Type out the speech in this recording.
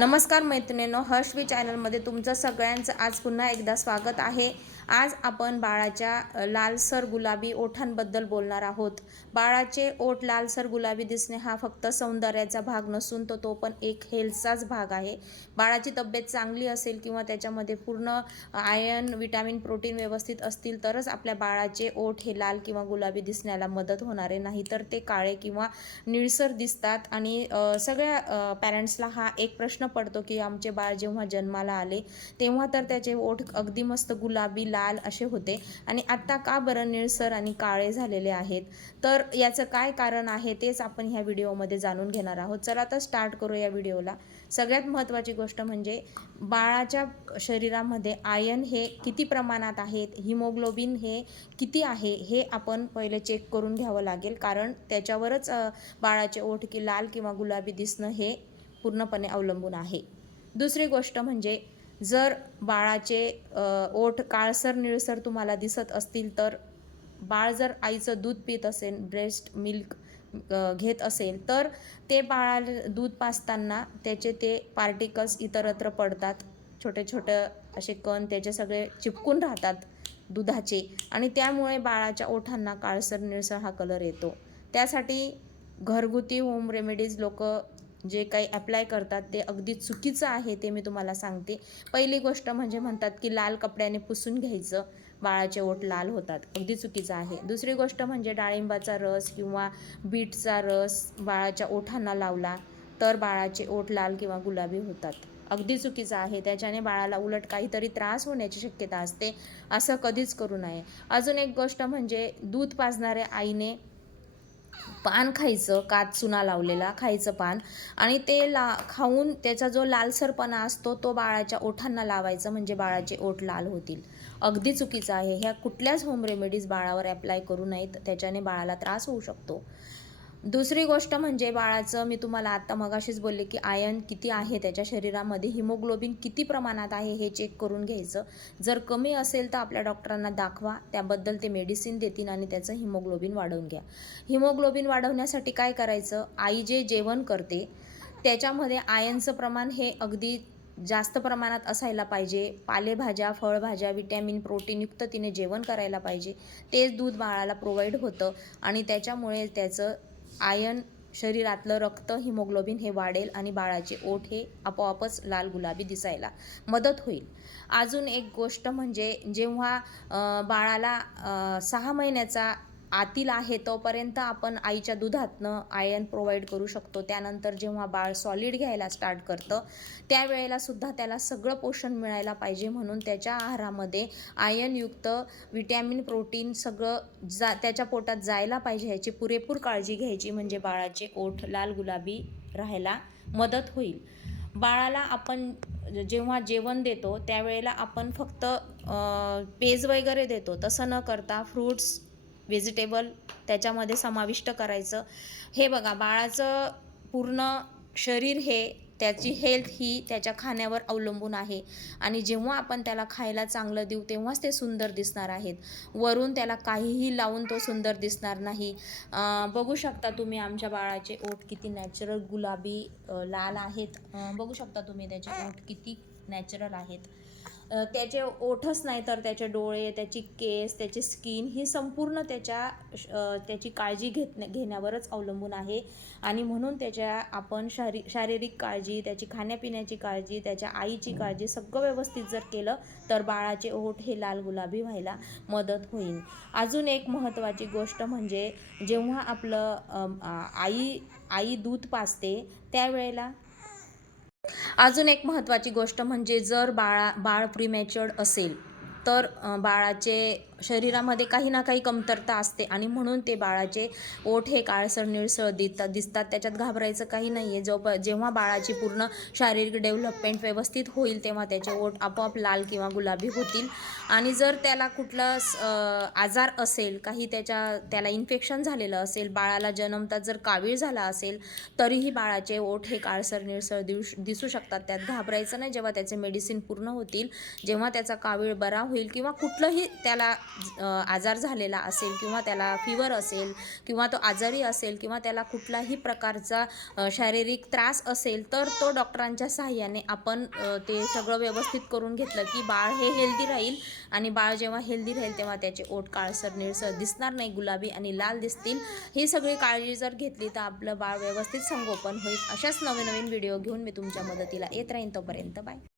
नमस्कार मैत्रिणींनो हर्षवी चॅनलमध्ये तुमचं सगळ्यांचं आज पुन्हा एकदा स्वागत आहे. आज आपण बाळाच्या लालसर गुलाबी ओठांबद्दल बोलणार आहोत. बाळाचे ओठ लालसर गुलाबी दिसणे हा फक्त सौंदर्याचा भाग नसून तो तो पण एक हेल्थचाच भाग आहे. बाळाची तब्येत चांगली असेल किंवा त्याच्यामध्ये पूर्ण आयर्न विटॅमिन प्रोटीन व्यवस्थित असतील तरच आपल्या बाळाचे ओठ हे लाल किंवा गुलाबी दिसण्याला मदत होणार आहे. नाहीतर ते काळे किंवा निळसर दिसतात आणि सगळ्या पॅरेंट्सला हा एक प्रश्न पडतो की आमचे बाळ जेव्हा जन्माला आले तेव्हा तर त्याचे ओठ अगदी मस्त गुलाबी लाल असे होते. आणि आत्ता का बरं निळसर आणि काळे झालेले आहेत? तर याचं काय कारण आहे तेच आपण ह्या व्हिडिओमध्ये जाणून घेणार आहोत. चला तर स्टार्ट करू या व्हिडिओला. सगळ्यात महत्त्वाची गोष्ट म्हणजे बाळाच्या शरीरामध्ये आयन हे किती प्रमाणात आहेत? हिमोग्लोबिन हे किती आहे? हे आपण पहिले चेक करून घ्यावं लागेल. कारण त्याच्यावरच बाळाचे ओठ की लाल किंवा गुलाबी दिसणं हे पूर्णपणे अवलंबून आहे. दुसरी गोष्ट म्हणजे जर बाळाचे ओठ काळसर निळसर तुम्हाला दिसत असतील तर बाळ जर आईचं दूध पित असेल ब्रेस्ट मिल्क घेत असेल तर ते बाळाला दूध पाजताना त्याचे ते पार्टिकल्स इतरत्र पडतात. छोटे छोटे असे कण त्याचे सगळे चिपकून राहतात दुधाचे आणि त्यामुळे बाळाच्या ओठांना काळसर निळसर हा कलर येतो. त्यासाठी घरगुती होम रेमेडीज लोक जे काही अप्लाय करतात ते अगदी चुकीचं आहे ते मी तुम्हाला सांगते. पहिली गोष्ट म्हणजे म्हणतात की लाल कपड्याने पुसून घ्यायचं. बाळाचे ओठ लाल होतात. अगदी चुकीचं आहे. दुसरी गोष्ट म्हणजे डाळिंबाचा रस किंवा बीटचा रस बाळाच्या ओठांना लावला तर बाळाचे ओठ लाल किंवा गुलाबी होतात. अगदी चुकीचं आहे. त्याच्याने बाळाला उलट काहीतरी त्रास होण्याची शक्यता असते. असं कधीच करू नये. अजून एक गोष्ट म्हणजे दूध पाजणाऱ्या आईने पान खायचं कात चुना लावलेला खायचं पान. आणि ते ला खाऊन त्याचा जो लालसरपणा असतो तो बाळाच्या ओठांना लावायचं म्हणजे बाळाचे ओठ लाल होतील. अगदी चुकीचं आहे. ह्या कुठल्याच होम रेमेडीज बाळावर अप्लाय करू नयेत. त्याच्याने बाळाला त्रास होऊ शकतो. दुसरी गोष्ट म्हणजे बाळाचं मी तुम्हाला आत्ता मगाशीच बोलले की आयन किती आहे त्याच्या शरीरामध्ये? हिमोग्लोबिन किती प्रमाणात आहे हे चेक करून घ्यायचं. जर कमी असेल तर आपल्या डॉक्टरांना दाखवा त्याबद्दल ते मेडिसिन देतील आणि त्याचं हिमोग्लोबिन वाढवून घ्या. हिमोग्लोबिन वाढवण्यासाठी काय करायचं? आई जे जेवण करते त्याच्यामध्ये आयनचं प्रमाण हे अगदी जास्त प्रमाणात असायला पाहिजे. पालेभाज्या फळभाज्या विटॅमिन प्रोटीनयुक्त तिने जेवण करायला पाहिजे. तेच दूध बाळाला प्रोव्हाइड होतं आणि त्याच्यामुळे त्याचं आयन शरीरातलं रक्त हिमोग्लोबिन हे वाढेल आणि बाळाचे ओठ हे आपोआपच लाल गुलाबी दिसायला मदत होईल. अजून एक गोष्ट म्हणजे जेव्हा बाळाला सहा महिन्याचा आतील आहे तोपर्यंत आपण आईच्या दुधातनं आयन प्रोव्हाइड करू शकतो. त्यानंतर जेव्हा बाळ सॉलिड घ्यायला स्टार्ट करतं त्यावेळेला सुद्धा त्याला सगळं पोषण मिळायला पाहिजे म्हणून त्याच्या आहारामध्ये आयनयुक्त विटॅमिन प्रोटीन सगळं जा त्याच्या पोटात जायला पाहिजे ह्याची पुरेपूर काळजी घ्यायची म्हणजे बाळाचे ओठ लाल गुलाबी राहायला मदत होईल. बाळाला आपण जेव्हा जेवण देतो त्यावेळेला आपण फक्त पेज वगैरे देतो. तसं न करता फ्रूट्स व्हेजिटेबल त्याच्यामध्ये समाविष्ट करायचं. हे बघा बाळाचं पूर्ण शरीर हे त्याची हेल्थ ही त्याच्या खाण्यावर अवलंबून आहे. आणि जेव्हा आपण त्याला खायला चांगलं देऊ तेव्हाच ते सुंदर दिसणार आहेत. वरून त्याला काहीही लावून तो सुंदर दिसणार नाही. बघू शकता तुम्ही आमच्या बाळाचे ओठ किती नॅचरल गुलाबी लाल आहेत. बघू शकता तुम्ही त्याचे ओठ किती नॅचरल आहेत. त्याचे ओठच नाही तर त्याचे डोळे त्याची केस त्याची स्किन ही संपूर्ण त्याच्या त्याची काळजी घेत घेण्यावरच अवलंबून आहे. आणि म्हणून त्याच्या आपण शारी शारीरिक काळजी त्याची खाण्यापिण्याची काळजी त्याच्या आईची काळजी सगळं व्यवस्थित जर केलं तर बाळाचे ओठ हे लाल गुलाबी व्हायला मदत होईल. अजून एक महत्त्वाची गोष्ट म्हणजे जेव्हा आपलं आई आई दूध पाजते त्यावेळेला अजून एक महत्त्वाची गोष्ट म्हणजे जर बाळा बाळ प्रिमॅच्युअर्ड असेल तर बाळाचे शरीरामध्ये काही ना काही कमतरता असते आणि म्हणून ते बाळाचे ओठ हे काळसर निळसळ दिसतात दिसतात. त्याच्यात घाबरायचं काही नाही आहे जो जेव्हा बाळाची पूर्ण शारीरिक डेव्हलपमेंट व्यवस्थित होईल तेव्हा त्याचे ओठ आपोआप लाल किंवा गुलाबी होतील. आणि जर त्याला कुठलं स- आजार असेल काही त्याच्या त्याला इन्फेक्शन झालेलं असेल बाळाला जन्मतात जर कावीळ झाला असेल तरीही बाळाचे ओठ हे काळसर निळसळ दिवस दिसू शकतात. त्यात घाबरायचं नाही. जेव्हा त्याचे मेडिसिन पूर्ण होतील जेव्हा त्याचा कावीळ बरा होईल किंवा कुठलंही त्याला आजार झालेला असेल किंवा त्याला फिवर असेल किंवा तो आजारी असेल किंवा त्याला कुठलाही प्रकारचा शारीरिक त्रास असेल तर तो डॉक्टरांच्या सहाय्याने आपण ते सगळं व्यवस्थित करून घेतलं की बाळ हे हेल्दी राहील आणि बाळ जेव्हा हेल्दी राहील तेव्हा त्याचे ओठ काळसर निळसर दिसणार नाही गुलाबी आणि लाल दिसतील. ही सगळी काळजी जर घेतली तर आपलं बाळ व्यवस्थित संगोपन होईल. अशाच नवीन नवीन व्हिडिओ घेऊन मी तुमच्या मदतीला येत राहीन. तोपर्यंत बाय